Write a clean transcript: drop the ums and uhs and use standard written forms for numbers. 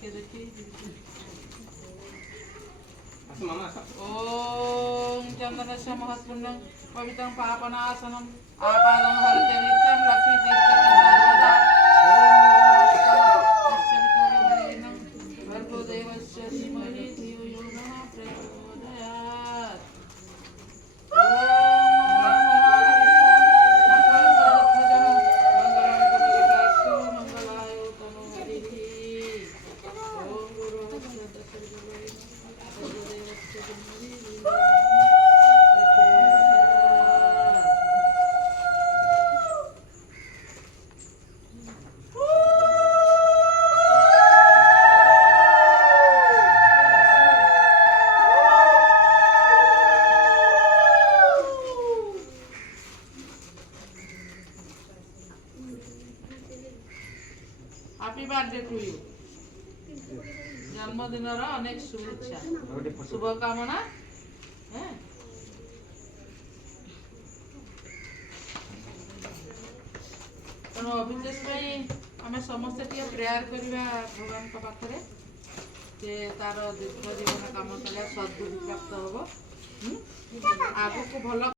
ओम चंदनस्य महत्पुण्यं पवित्रं पापनाशनम् आपादं हरते नित्यं लक्ष्मी तीर्थं सर्वदा ओम भर्गोदेवस्य धीमहि धियो यो नः प्रचोदयात् हैप्पी बर्थडे टू यू जन्मदिन अनेक शुभेच्छा शुभकामना तेणु अभिलेष आम समस्ते टे प्रेयर करवा भगवान पाखे से तार दीर्घ जीवन कम कर सद्बुद्धि प्राप्त हम आग को भल